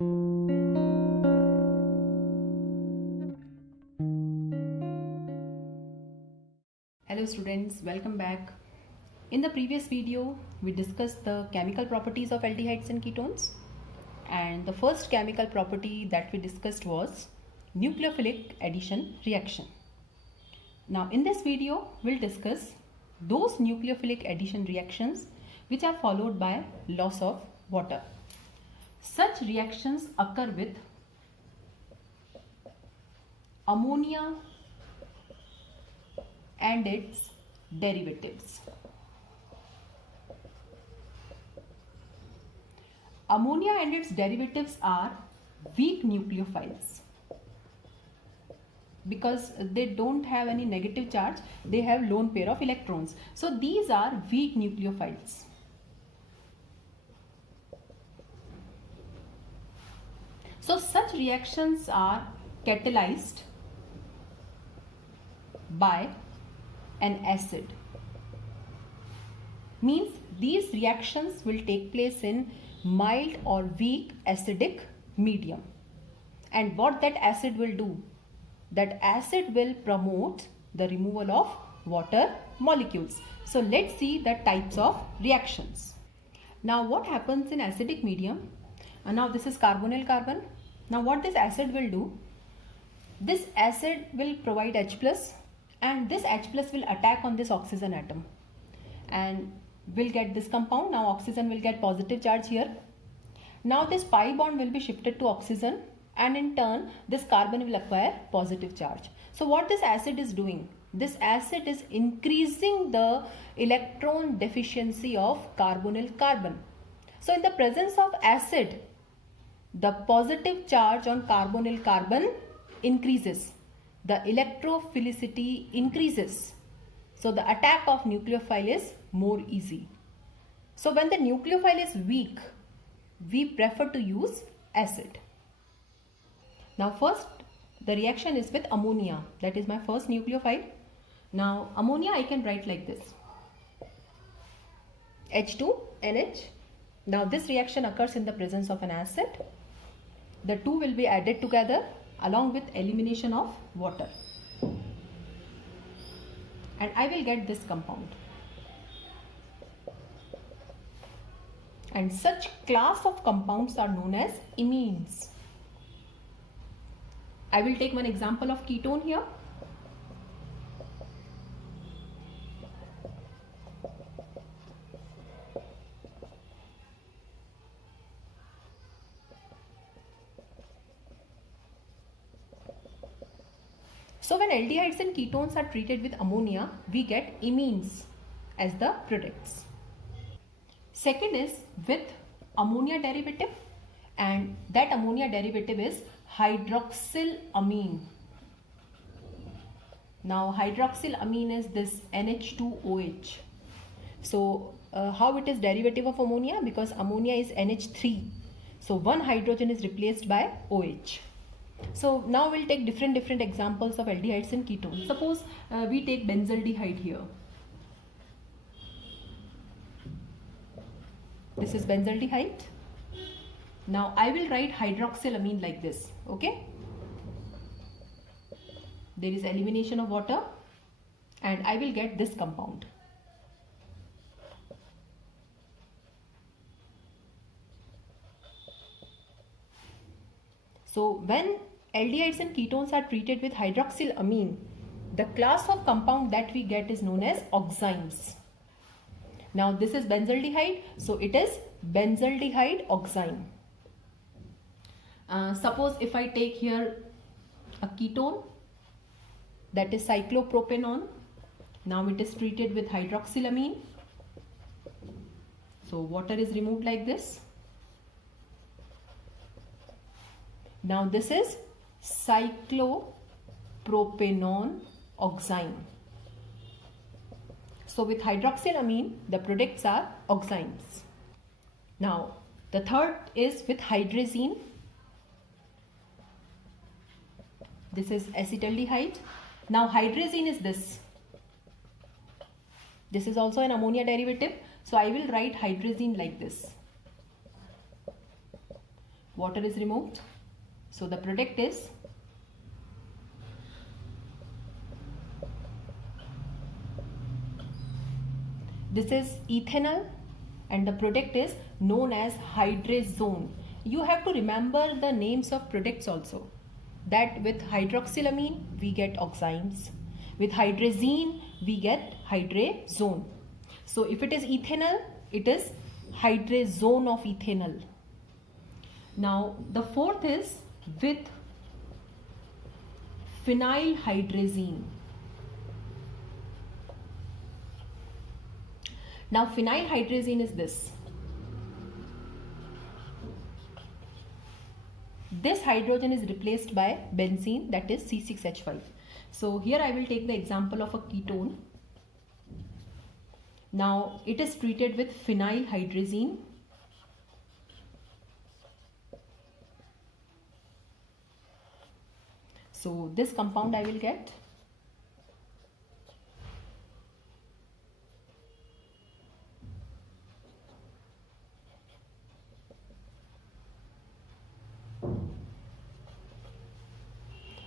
Hello students, welcome back. In the previous video, we discussed the chemical properties of aldehydes and ketones. And the first chemical property that we discussed was nucleophilic addition reaction. Now in this video, we'll discuss those nucleophilic addition reactions which are followed by loss of water. Such reactions occur with ammonia and its derivatives. Ammonia and its derivatives are weak nucleophiles because they don't have any negative charge, they have lone pair of electrons. So these are weak nucleophiles. So such reactions are catalyzed by an acid. Means these reactions will take place in mild or weak acidic medium. And what that acid will do? That acid will promote the removal of water molecules. So let's see the types of reactions. Now what happens in acidic medium? Now this is carbonyl carbon. Now what this acid will do? This acid will provide H plus, and this H plus will attack on this oxygen atom and will get this compound. Now oxygen will get positive charge here. Now this pi bond will be shifted to oxygen, and in turn this carbon will acquire positive charge. So what this acid is doing? This acid is increasing the electron deficiency of carbonyl carbon. So in the presence of acid, the positive charge on carbonyl carbon increases. The electrophilicity increases. So the attack of nucleophile is more easy. So when the nucleophile is weak, we prefer to use acid. Now first the reaction is with ammonia. That is my first nucleophile. Now ammonia I can write like this. H2NH. Now this reaction occurs in the presence of an acid. The two will be added together along with elimination of water, and I will get this compound. And such class of compounds are known as imines. I will take one example of ketone here. So when aldehydes and ketones are treated with ammonia, we get imines as the products. Second is with ammonia derivative, and that ammonia derivative is hydroxylamine. Now hydroxylamine is this NH2OH. So how it is derivative of ammonia? Because ammonia is NH3. So one hydrogen is replaced by OH. So now we'll take different examples of aldehydes and ketones. Suppose we take benzaldehyde here. This is benzaldehyde. Now I will write hydroxylamine like this. Okay. There is elimination of water, and I will get this compound. So when aldehydes and ketones are treated with hydroxylamine, the class of compound that we get is known as oximes. Now this is benzaldehyde, so it is benzaldehyde oxime. Suppose if I take here a ketone, that is cyclopropanone. Now it is treated with hydroxylamine. So water is removed like this. Now this is cyclopropanone oxime. So with hydroxylamine, the products are oximes. Now the third is with hydrazine. This is acetaldehyde. Now hydrazine is this. This is also an ammonia derivative. So I will write hydrazine like this. water is removed. So the product is this is ethanol and the product is known as hydrazone. You have to remember the names of products also. That with hydroxylamine we get oximes. With hydrazine we get hydrazone. So if it is ethanol, it is hydrazone of ethanol. Now the fourth is with phenylhydrazine. Now phenylhydrazine is this. This hydrogen is replaced by benzene, that is C6H5. So here I will take the example of a ketone. Now it is treated with phenylhydrazine. So this compound I will get.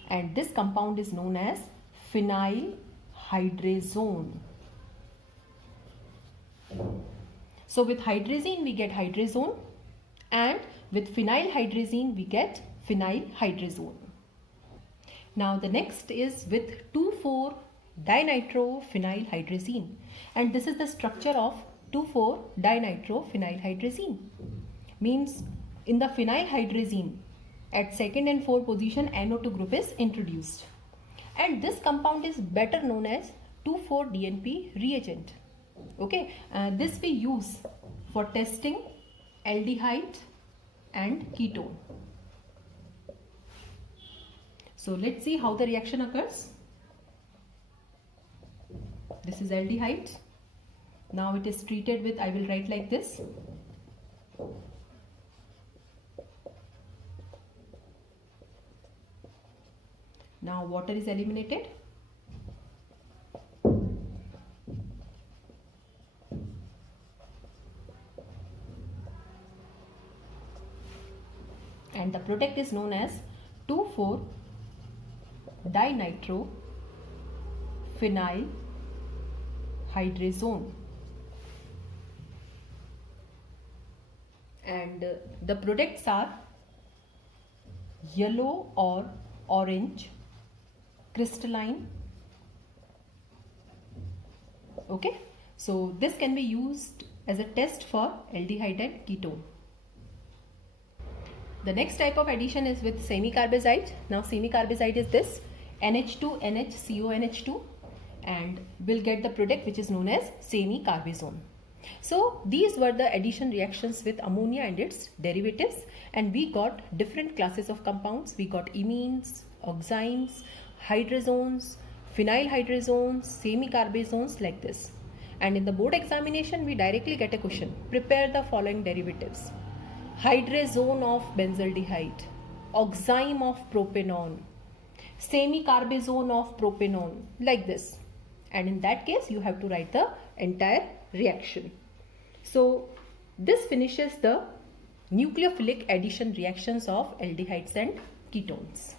And this compound is known as phenylhydrazone. So with hydrazine we get hydrazone and with phenylhydrazine we get phenylhydrazone. Now the next is with 2,4-dinitrophenylhydrazine, and this is the structure of 2,4-dinitrophenylhydrazine. Means in the phenylhydrazine at second and fourth position NO2 group is introduced, and this compound is better known as 2,4-DNP reagent. Okay, this we use for testing aldehyde and ketone. So let's see how the reaction occurs. This is aldehyde. Now it is treated with, I will write like this. Now water is eliminated. And the product is known as 2,4-dinitrophenylhydrazone. And the products are yellow or orange, crystalline. Okay, so this can be used as a test for aldehyde and ketone. The next type of addition is with semicarbazide. Now semicarbazide is this NH2NHCONH2, and we'll get the product which is known as semicarbazone. So these were the addition reactions with ammonia and its derivatives, and we got different classes of compounds. We got imines, oximes, hydrazones, phenylhydrazones, semicarbazones, like this. And in the board examination we directly get a question: prepare the following derivatives. Hydrazone of benzaldehyde, oxime of propanone, semicarbazone of propanone, like this. And in that case you have to write the entire reaction. So this finishes the nucleophilic addition reactions of aldehydes and ketones.